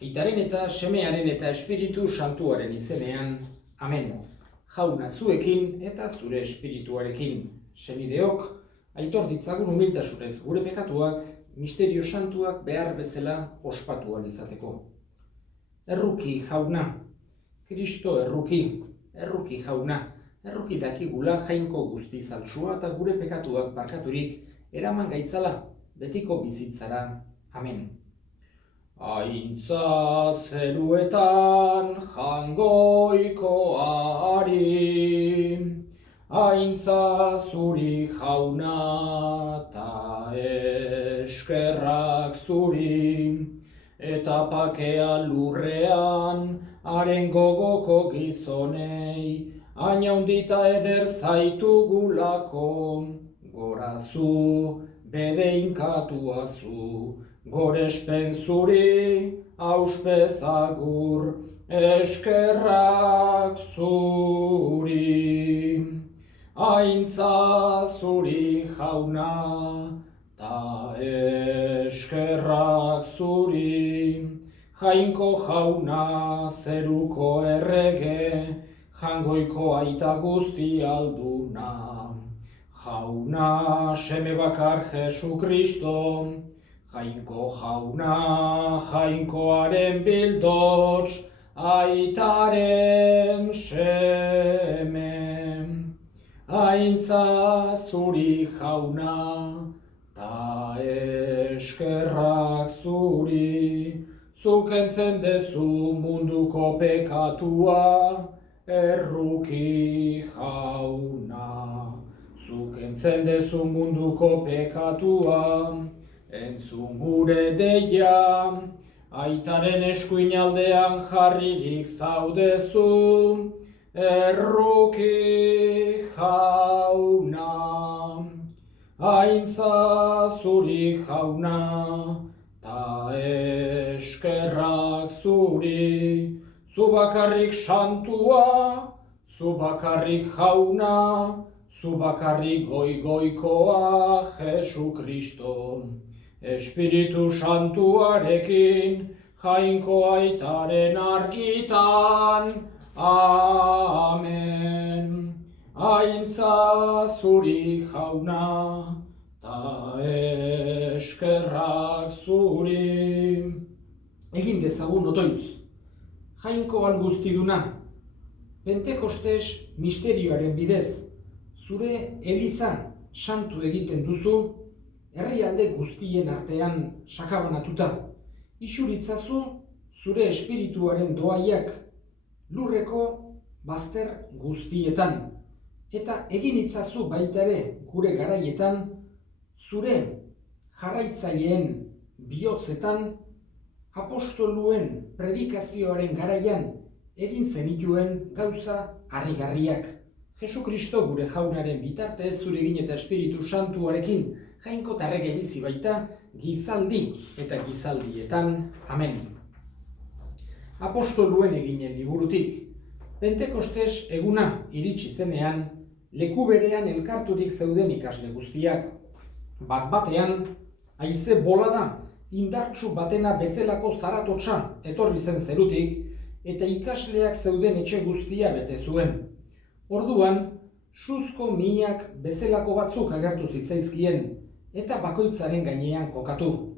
Aitaren eta Semearen eta Espiritu Santuaren izenean, amen. Jauna zuekin eta zure espirituarekin, senideok, aitor ditzagun humiltasunez gure pekatuak, misterio santuak behar bezala ospatu ahal izateko. Erruki jauna, Kristo erruki jauna, erruki dakigula jainko guzti zaltsua eta gure pekatuak barkaturik eraman gaitzala betiko bizitzara, amen. Aintza zeruetan jangoikoari, aintza zuri jauna ta eskerrak zuri, eta pakea lurrean haren gogoko gizonei, hain handita eder zaitugulako, gorazu bedeinkatua gorespen zuri, auspezagur, eskerrak zuri. Aintza zuri jauna, ta eskerrak zuri. Jainko jauna, zeruko errege, jangoiko aita guzti alduna. Jauna, seme bakar Jesu Kristo, jainko jauna, jainkoaren bildots, aitaren seme. Aintza zuri jauna, ta eskerrak zuri, zuk entzen dezu munduko pekatua, erruki jauna. Zuk entzen dezu munduko pekatua, entzun gure deia, aitaren eskuinaldean jarririk zaudezu, erruki jauna. Aintza zuri jauna, ta eskerrak zuri, zu bakarrik santua, zu bakarrik jauna, zu bakarrik goikoa Jesu Kristo. Espiritu Santuarekin, jainko aitaren argitan, amen. Aintza zuri jauna, ta eskerrak zuri. Egin dezagun otoitz, jainko alguztiduna, Pentekostes misterioaren bidez, zure eliza santu egiten duzu, herrialde guztien artean sakabanatuta. Isuritzazu zure espirituaren doaiak lurreko bazter guztietan. Eta egin itzazu baita ere gure garaietan, zure jarraitzaileen bihotzetan, apostoluen predikazioaren garaian egin zenituen gauza harrigarriak. Jesu Kristo gure jaunaren bitartez zuregin eta Espiritu Santuarekin jainko ta errege bizi baita gizaldi eta gizaldietan. Amen. Apostoluen eginen liburutik. Pentekostes eguna iritsi zenean, leku berean elkarturik zeuden ikasle guztiak. Bat-batean, haize bolada indartsu batena bezalako zaratotsa etorri zen zerutik, eta ikasleak zeuden etxe guztia bete zuen. Orduan, suzko minak bezalako batzuk agertu zitzaizkien, eta bakoitzaren gainean kokatu.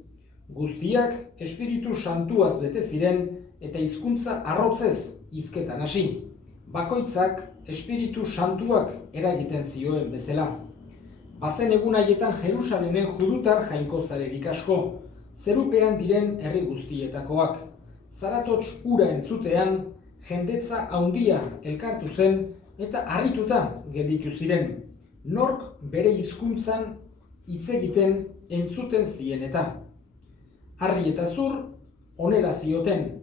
Guztiak Espiritu Santuaz bete ziren eta hizkuntza arrotzez hizketan hasi. Bakoitzak Espiritu Santuak eragiten zioen bezala. Bazen egun haietan Jerusalenen judutar jainkozarerik asko, zerupean diren herri guztietakoak. Zaratots ura entzutean, jendetza handia elkartu zen eta harrituta gelditu ziren. Nork bere hizkuntzan hitz egiten entzuten zien eta. Harri eta zur honela zioten,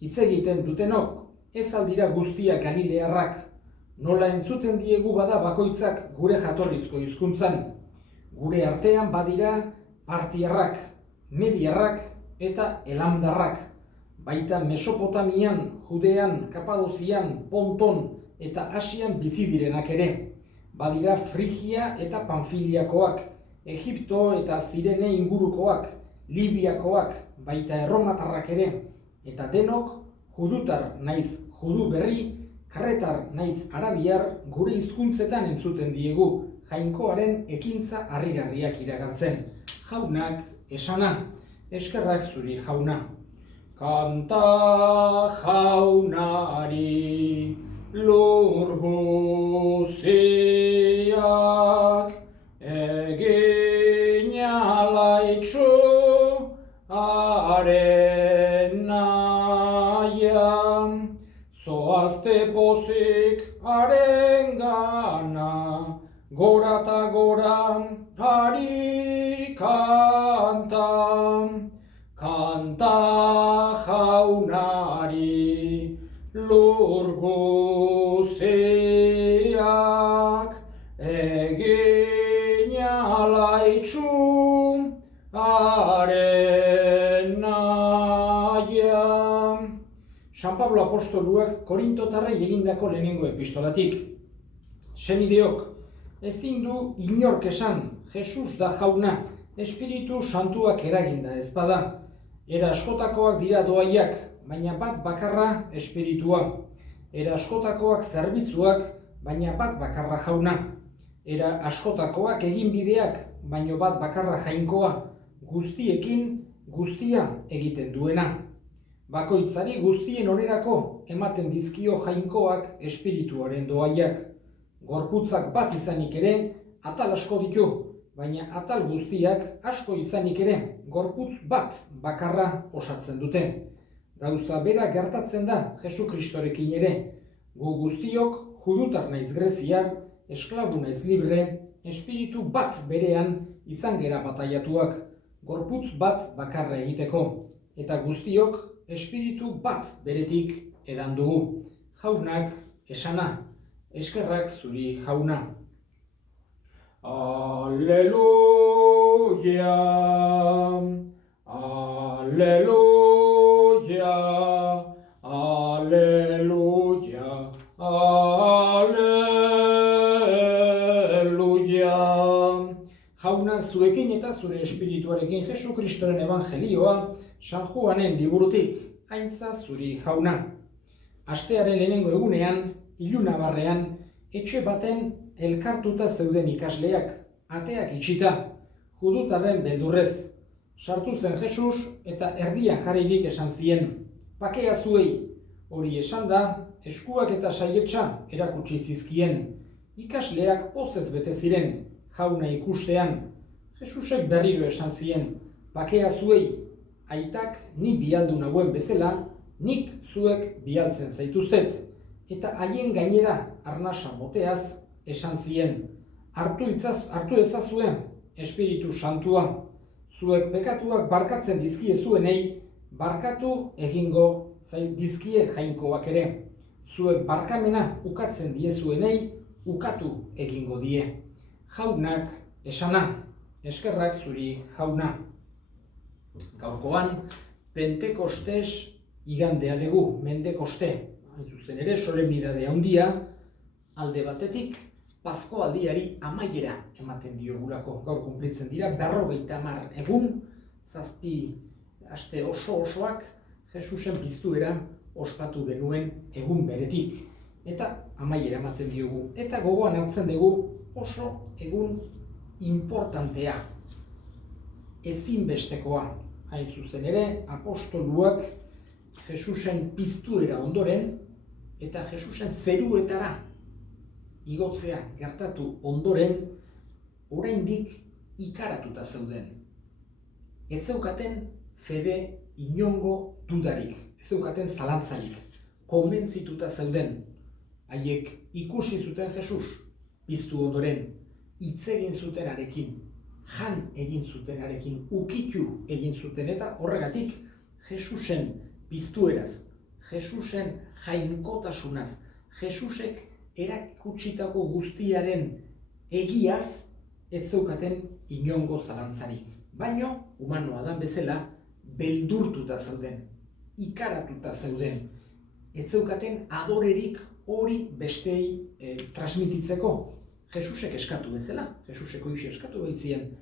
hitz egiten dutenok ez aldira guztiak galilearrak, nola entzuten diegu bada bakoitzak gure jatorrizko hizkuntzan. Gure artean badira partiarrak, mediarrak eta elamdarrak. Baita Mesopotamian, Judean, Kapadozian, Ponton eta Asian bizi direnak ere. Badira Frigia eta Panfiliakoak, Egipto eta Zirene ingurukoak, Libiakoak, baita erromatarrak ere, eta denok, judutar naiz judu berri, karretar naiz arabiar, gure hizkuntzetan entzuten diegu Jainkoaren ekintza harrigarriak iragartzen. Jaunak esana, eskerrak zuri jauna. Kanta jaunari lur guziak, egin alaitxu haren naia, zoazte pozik haren gana, gora eta gora hari kanta, kanta jaunari lur guziak, egin alaitxu haren naia. San Pablo apostoluak Korintotarrei egindako lehenengo epistolatik. Senideok, ezin du inork esan, Jesus da jauna, Espiritu Santuak eraginda ez bada. Era askotakoak dira doaiak, baina bat bakarra espiritua. Era askotakoak zerbitzuak, baina bat bakarra jauna. Era askotakoak eginbideak, baina bat bakarra jainkoa, guztiekin guztia egiten duena. Bakoitzari guztien onerako ematen dizkio jainkoak espirituaren doaiak. Gorputzak bat izanik ere, atal asko ditu, baina atal guztiak asko izanik ere, gorputz bat bakarra osatzen dute. Gauza bera gertatzen da Jesukristorekin ere. Gu guztiok judutar naiz greziar, esklabu naiz libre, espiritu bat berean izan gera bataiatuak, gorputz bat bakarra egiteko. Eta guztiok espiritu bat beretik edan dugu. Jaunak esana, eskerrak zuri jauna. Alleluia, alleluia, alleluia, alleluia. Jauna, zuekin eta zure espirituarekin Jesukristoren evangelioa San Juanen liburutik, aintza zuri jauna. Astearen lehenengo egunean, ilunabarrean, etxe baten elkartuta zeuden ikasleak, ateak itxita, judutarren beldurrez. Sartu zen Jesus eta erdian jarririk esan zien, pakea zuei. Hori esan da, eskuak eta saietsa erakutsi zizkien. Ikasleak pozez bete ziren, jauna ikustean. Jesusek berriro esan zien, pakea zuei. Aitak ni bialdu nagoen bezala, nik zuek bialtzen zaituztet. Eta haien gainera arnasa moteaz esan zien, hartu ezazue Espiritu Santua. Zuek pekatuak barkatzen dizkie zuenei, barkatu egingo dizkie jainkoak ere. Zuek barkamena ukatzen diezuenei, ukatu egingo die. Jaunak esana, eskerrak zuri jauna. Gaurkoan, Pentekostes igandea dugu, Mendekoste. Hain zuzen ere, solemnidade handia, alde batetik, Paskoaldiari amaiera ematen diogulako. Gaur kunplitzen dira, 50 egun, 7 aste osoak, Jesusen piztuera ospatu genuen egun beretik. Eta amaiera ematen diogu. Eta gogoan hartzen dugu oso egun importantea, ezinbestekoa. Hain zuzen ere, apostoluak Jesusen piztuera ondoren, eta Jesusen zeruetara igotzea gertatu ondoren, oraindik ikaratuta zeuden. Ez zeukaten fede inongo dudarik, ez zeukaten zalantzarik, konbentzituta zeuden. Haiek ikusi zuten Jesus piztu ondoren, hitz egin zutenarekin, jan egin zutenarekin, ukitu egin zuten, eta horregatik Jesusen piztueraz, Jesusen jainkotasunaz, Jesusek erakutsitako guztiaren egiaz ez zeukaten inongo zalantzarik. Baino, humanoa dan bezala, beldurtuta zeuden, ikaratuta zeuden. Ez zeukaten adorerik hori bestei transmititzeko. Jesusek eskatu bezala, Jesuseko isi eskatu behizien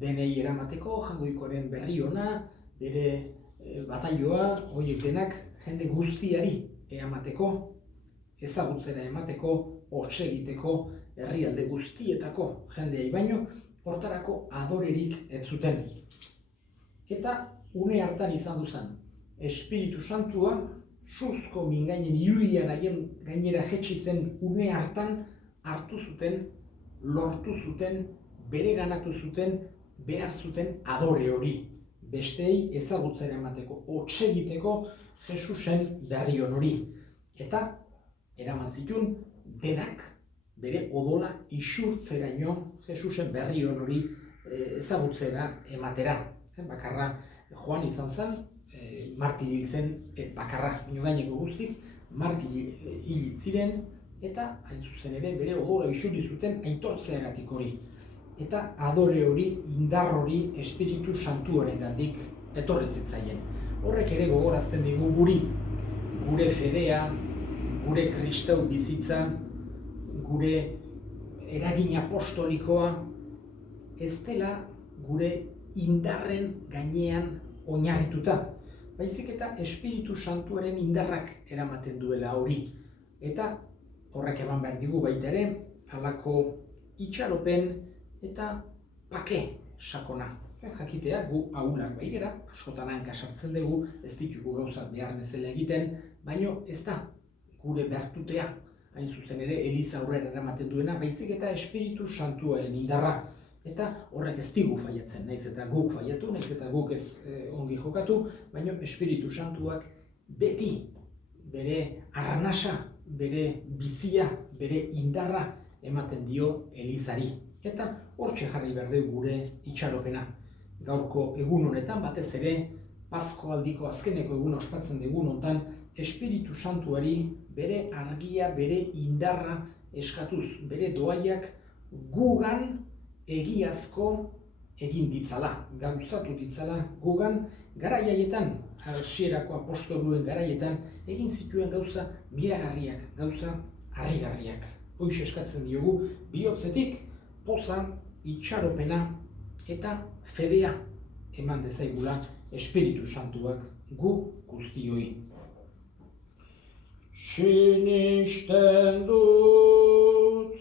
denei eramateko, jangoikoren berri ona, bere bataioa horiek denak jende guztiari emateko, ezagutzera emateko, hots egiteko, herrialde guztietako jendeai baino, hortarako adorerik ez zuten. Eta une hartan izan duzan, Espiritu Santua, suzko mingainen irudian haien gainera jetxi zen une hartan hartu zuten, lortu zuten, bereganatu zuten, behar zuten adore hori. Besteei ezagutzera emateko, hots egiteko Jesusen berri on hori. Eta eraman zituen denak bere odola isurtzeraino Jesusen berri on hori ezagutzera ematera. Bakarra Joan izan zen, martiri zen bakarra, baino gaineko guztik martiri hil ziren eta hain zuzen ere bere odola isuri zuten aitortzeagatik hori. Eta adore hori, indar hori Espiritu Santuarengandik etorri zitzaien. Horrek ere gogorazten digu guri, gure fedea, gure kristau bizitza, gure eragin apostolikoa, ez dela gure indarren gainean oinarrituta, baizik eta Espiritu Santuaren indarrak eramaten duela hori. Eta horrek eman behar digu baita ere, halako itxaropen eta pake sakona. Jakitea, gu ahulak baigera, askotan hanka sartzen dugu, ez ditugu gauzak behar bezala egiten, baino ez da gure behartutea, hain zuzen ere, Eliza aurrera eramaten duena, baizik eta Espiritu Santuaren indarra. Eta horrek ez digu faiatzen, naiz eta guk faiatu, naiz eta guk ez ongi jokatu, baino Espiritu Santuak beti bere arnasa, bere bizia, bere indarra ematen dio Elizari. Eta hortxe jarri behar dugu gure itxaropena. Gaurko egun honetan, batez ere, Pasko aldiko azkeneko egun ospatzen dugun honetan, Espiritu Santuari bere argia, bere indarra eskatuz, bere doaiak gugan egiazko egin ditzala, gauzatu ditzala gugan garaiaietan, hasierako apostoluen garaietan, egin zituen gauza miragarriak, gauza harrigarriak. Hoiz eskatzen diogu, bihotzetik, poza, itxaropena eta fedea eman dezaigula Espiritu Santuak gu guztioi. Sinisten dut,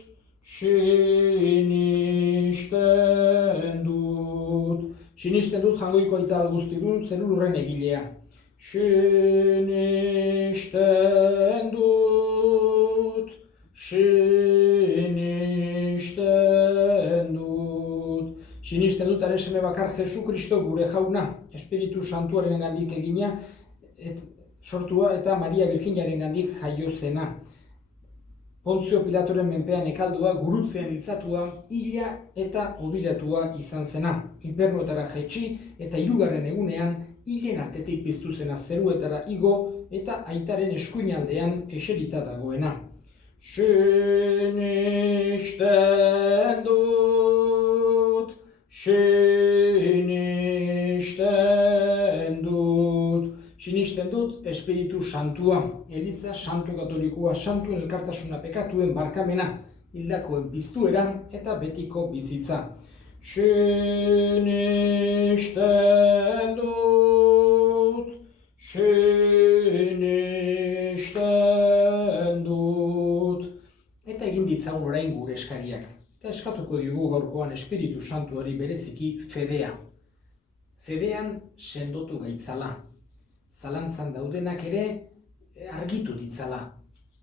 sinisten dut jangoiko aita guztidun zerurren egilea. Sinisten dut, sinisten dut areseme bakar Jesu Kristo gure jauna, Espiritu Santuaren gandik egina, sortua eta Maria Birjinaren gandik jaio zena. Pontzio Pilatoren menpean ekaldua, gurutzean hiltzatua, hila eta obiratua izan zena. Infernuetara jaitsi eta 3. egunean hilen artetik piztu zena zeruetara igo eta aitaren eskuinaldean eserita dagoena. Sinisten dut, sinisten dut Espiritu Santua, Eliza Santu Katolikoa, Santuen elkartasuna, pekatuen barkamena, hildakoen piztuera eta betiko bizitza. Sinisten dut, eta egin ditzagun orain gure eskariak. Eta eskatuko diogu gaurkoan Espiritu Santuari bereziki fedea. Fedean sendotu gaitzala. Zalantzan daudenak ere argitu ditzala.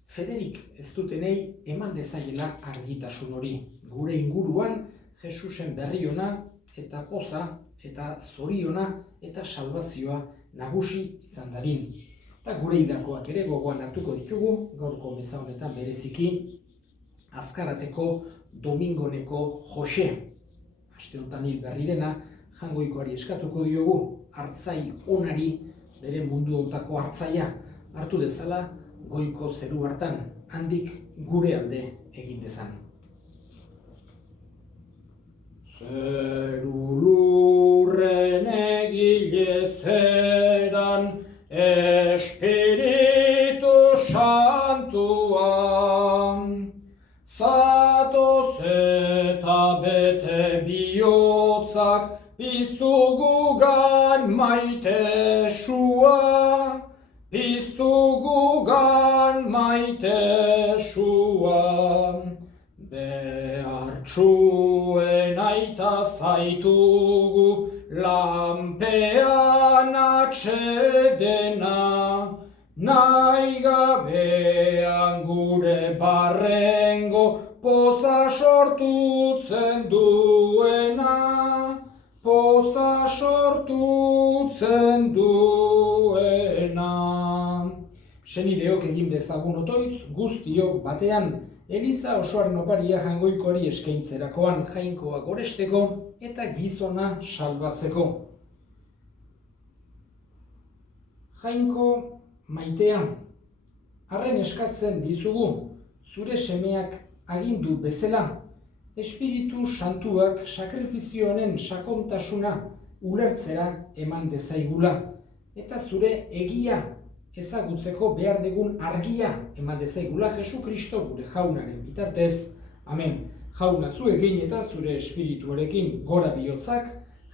Federik ez dutenei eman dezaiela argitasun hori. Gure inguruan Jesusen berri ona eta poza eta zoriona eta salbazioa nagusi izan dadin. Eta gure hildakoak ere gogoan hartuko ditugu, gaurko meza honetan bereziki, Azkarateko Domingoneko Jose. Aste honetan hil berri dena, jangoikoari eskatuko diogu, hartzai onari, bere mundu hontako hartzaia hartu dezala goiko zeru hartan, handik gure alde egin dezan. Zeru lurren egile zeran Espiritu Santuan, zatoz eta bete bio bihotzak piztu gugan maite sua, piztu gugan maite sua. Behartsuen aita zaitugu lanpean atsedena, nahi gabean gure barrengo poza sortutzen duena, poza sortutzen duena. Senideok egin dezagun otoitz guztiok batean, Eliza osoaren oparia jangoikoari eskaintzerakoan jainkoa goresteko eta gizona salbatzeko. Jainko maitea, arren eskatzen dizugu, zure semeak agindu bezala, Espiritu Santuak sakrifizio honen sakontasuna ulertzera eman dezaigula, eta zure egia ezagutzeko behar dugun argia eman dezaigula Jesu Kristo gure jaunaren bitartez. Amen. Jauna zuekin eta zure espirituarekin gora bihotzak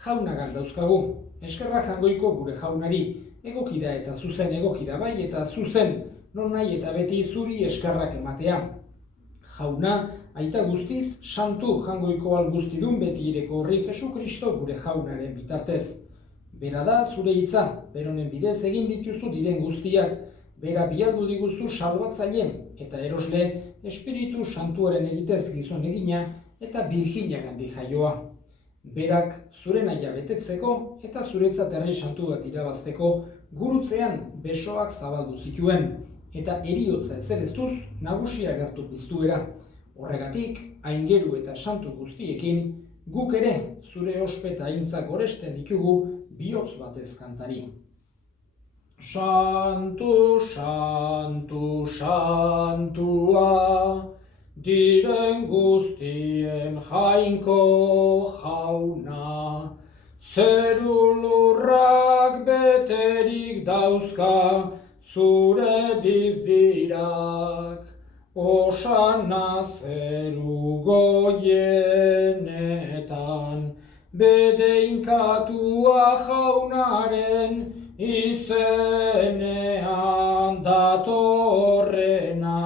jaunagan dauzkagu. Eskerra jangoiko gure jaunari, egokida eta zuzen egokida bai eta zuzen non nahi eta beti zuri eskerrak ematea. Jauna, aita guztiz, santu jangoiko alguztidun beti ireko horri Jesu Kristo gure jaunaren bitartez. Bera da zure hitza, beronen bidez egin dituzu diren guztiak, bera bialdu diguzu salbatzaile eta erosle Espiritu Santuaren egitez gizon egina eta Virginiagandik jaioa. Berak zure nahia betetzeko eta zuretzat herri santu bat irabazteko gurutzean besoak zabaldu zituen eta heriotza ezereztuz nagusia agertu piztuera. Horregatik, aingeru eta santu guztiekin, guk ere zure ospe eta aintzak goresten ditugu bihotz batez kantari. Santu, santu, santua, diren guztien jainko jauna, zeru lurrak beterik dauzka zure dizdirak, osana zeru goienetan, bedeinkatua jaunaren izenean datorrena,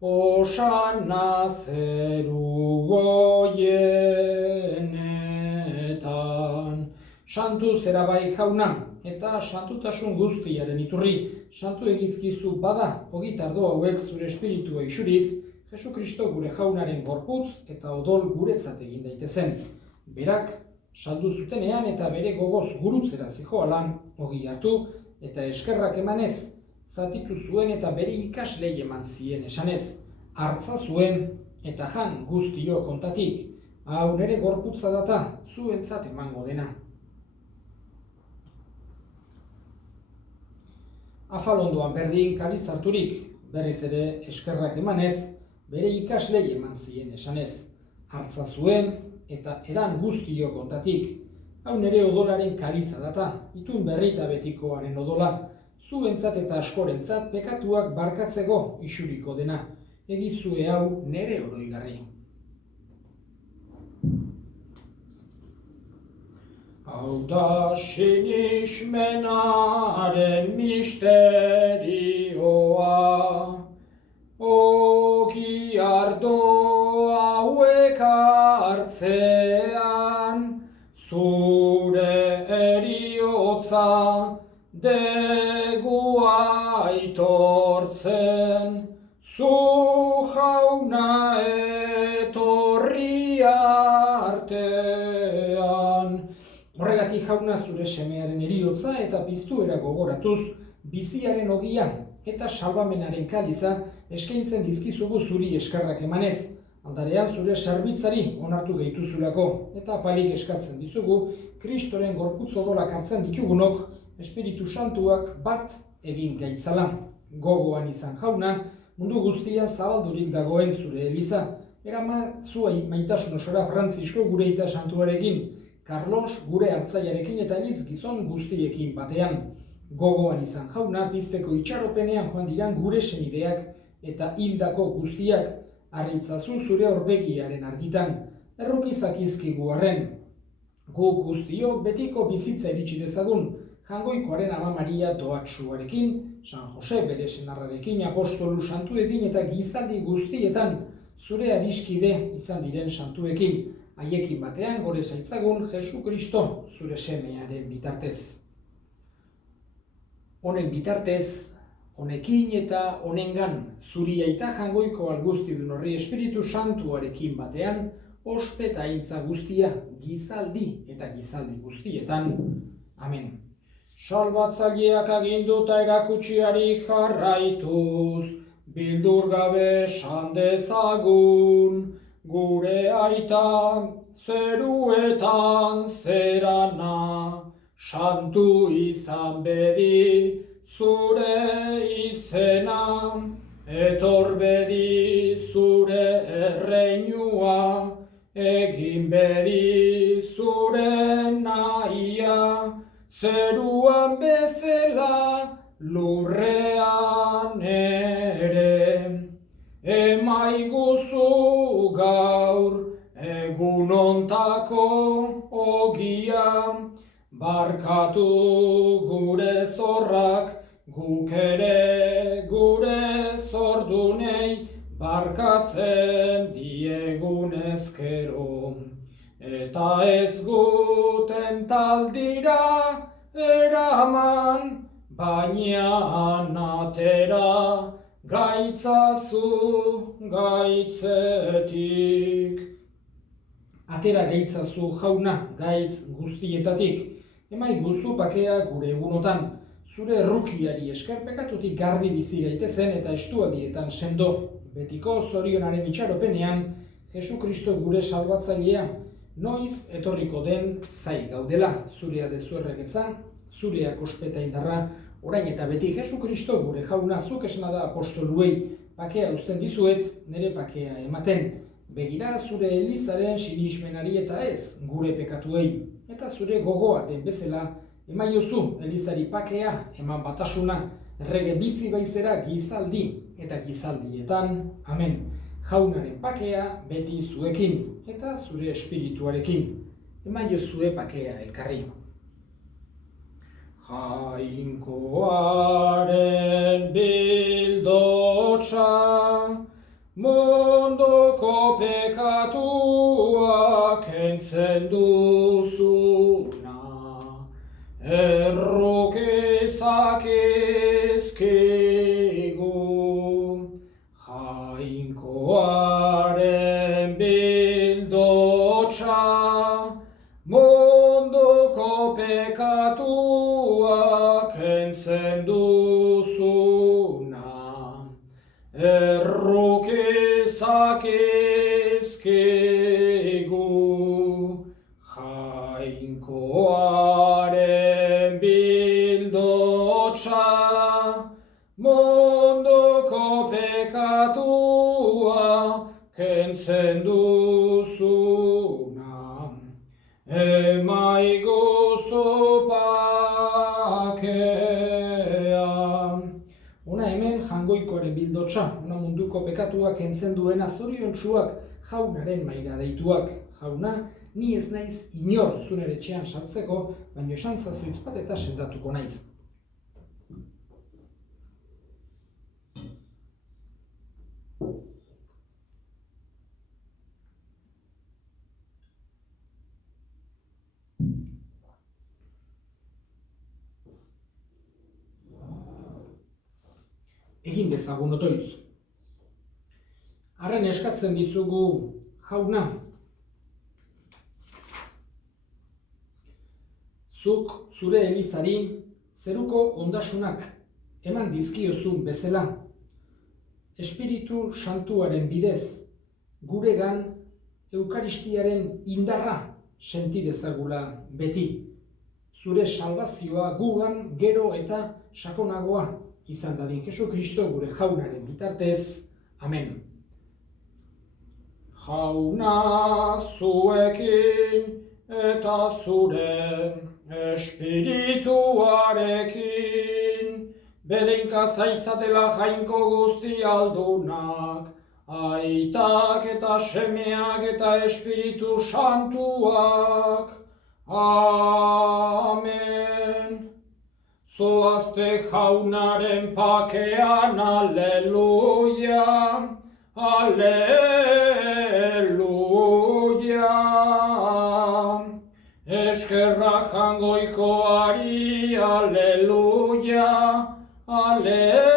osana zeru goienetan. Santu zera bai jauna, eta santutasun guztiaren iturri, santu egizkizu bada, ogitardo hauek zure espiritua isuriz, Jesu Kristo gure jaunaren gorputz eta odol guretzat egin daitezen. Berak, saldu zutenean eta bere gogoz gurutzera zijoalan, ogi hartu eta eskerrak emanez, zatitu zuen eta bere ikaslei eman zien esanez, hartza zuen eta jan guztio kontatik, hau nere gorputza data zuentzat emango dena. Afalondoan berdin kaliz harturik, berriz ere eskerrak emanez, bere ikaslei eman zien esanez, hartza zuen eta edan guztio kontatik, hau nere odolaren kaliza data, itun berrita betikoaren odola, zuentzat eta askorentzat pekatuak barkatzeko isuriko dena, egizue hau nere oroigarri. Hau da sinismenaren misterioa, ogi ardo hauek hartzean, zure eriotza degu aitortzen, zu jauna etorri artean. Horregatik jauna zure semearen eriotza eta piztuera gogoratuz, biziaren ogia eta salbamenaren kaliza eskaintzen dizkizugu zuri eskerrak emanez. Aldarean zure serbitzari onartu gehituzulako eta apalik eskatzen dizugu, Kristoren gorputz odolak hartzen ditugunok, Espiritu Santuak bat egin gaitzala. Gogoan izan jauna, mundu guztian zabaldurik dagoen zure eliza, erama zuai maitasun osora Frantzisko gure ita santuarekin, Carlos gure hartzaiarekin eta eliz gizon guztiekin batean. Gogoan izan jauna, pizteko itxaropenean joan diran gure senideak eta hildako guztiak, harritzazu zure horbegiaren argitan, erruki zakizkigu arren. Guk guztiok betiko bizitza iritsi dezagun, Jaungoikoaren Ama Maria doatsuarekin, San Jose bere senarrarekin, apostolu santuekin eta gizaldi guztietan zure adiskide izan diren santuekin, haiekin batean gore zaitzagun Jesu Kristo zure semearen bitartez. Honen bitartez, honekin eta honengan, zuri aita Jaungoiko alguztidun horri Espiritu Santuarekin batean, ospe eta aintza guztia, gizaldi eta gizaldi guztietan. Amen. Salbatzaileak aginduta erakutsiari jarraituz, bildur gabe esan dezagun, gure aita zeruetan zerana, santu izan bedi zure izena, etor bedi zure erreinua, egin bedi zure nahia, zeruan bezala lurrean ere. Emaiguzu gaur egun ontako ogia, barkatu gure zorrak, guk ere gure zordunei, barkatzen diegun ezkero. Eta ez guten taldira eraman, baina atera gaitzazu gaitzetik. Atera gaitzazu jauna gaitz guztietatik, emaiguzu bakea gure egunotan, zure errukiari esker pekatutik garbi bizi gaitezen eta estualdietan sendo, betiko zorionaren itxaropenean, Jesu Kristo gure salbatzailea, noiz etorriko den zai gaudela, zurea dezu erregetza, zureak ospeta indarra, orain eta beti Jesu Kristo gure jauna zuk esna da apostoluei, bakea uzten dizuet, nire bakea ematen, begira zure Elizaren sinismenari eta ez gure pekatuei, eta zure gogoa den bezala, emaiozu Elizari pakea, eman batasuna, errege bizi baizera gizaldi eta gizaldietan, amen. Jaunaren pakea beti zuekin eta zure espirituarekin. Emaiozue pakea elkarri. Jainkoaren bildotsa, munduko pekatua kentzen duzuna, erruki zakizkigu. Jainkoaren bildotsa, munduko pekatua kentzen duzuna, erruki zakizkigu. Jainkoaren bildotsa, munduko pekatua kentzen duzuna, emaiguzu pakea. Ona hemen Jaungoikoaren bildotsa, ona munduko pekatua kentzen duena zoriontsuak jaunaren maira deituak. Jauna, ni ez naiz inor zure etxean sartzeko, baina esan zazuitz bat eta sendatuko naiz. Egin dezagun otoitz. Arren eskatzen dizugu, jauna, zuk zure Elizari zeruko ondasunak eman dizkiozun bezala, Espiritu Santuaren bidez, guregan Eukaristiaren indarra senti dezagula beti. Zure salbazioa gugan gero eta sakonagoa izan dadin Jesu Kristo gure jaunaren bitartez. Amen. Jauna zuekin eta zure espirituarekin, bedeinka zaitzatela jainko guzti aldunak, Aitak eta semeak eta Espiritu Santuak. Amen. Zoazte jaunaren pakean, aleluia, aleluia. Eskerrak jangoikoari, aleluia, aleluia.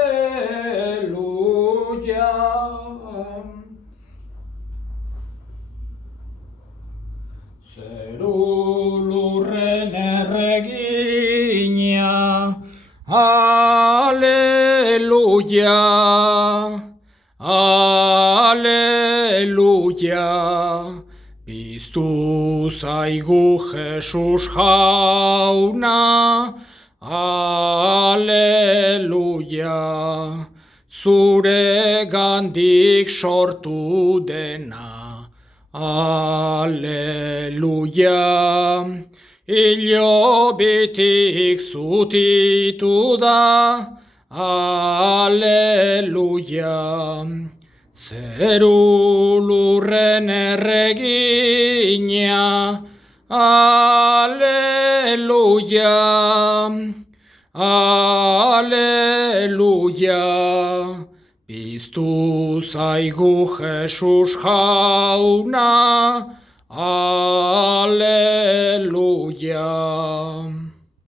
Zeru lurren erregina, aleluia, aleluia. Piztu zaigu Jesus jauna, aleluia. Zure gandik sortu dena, aleluia. Ilobitik zutitu da, aleluia. Zeru lurren erregina, aleluia, aleluia. Piztu zaigu Jesus jauna, aleluia.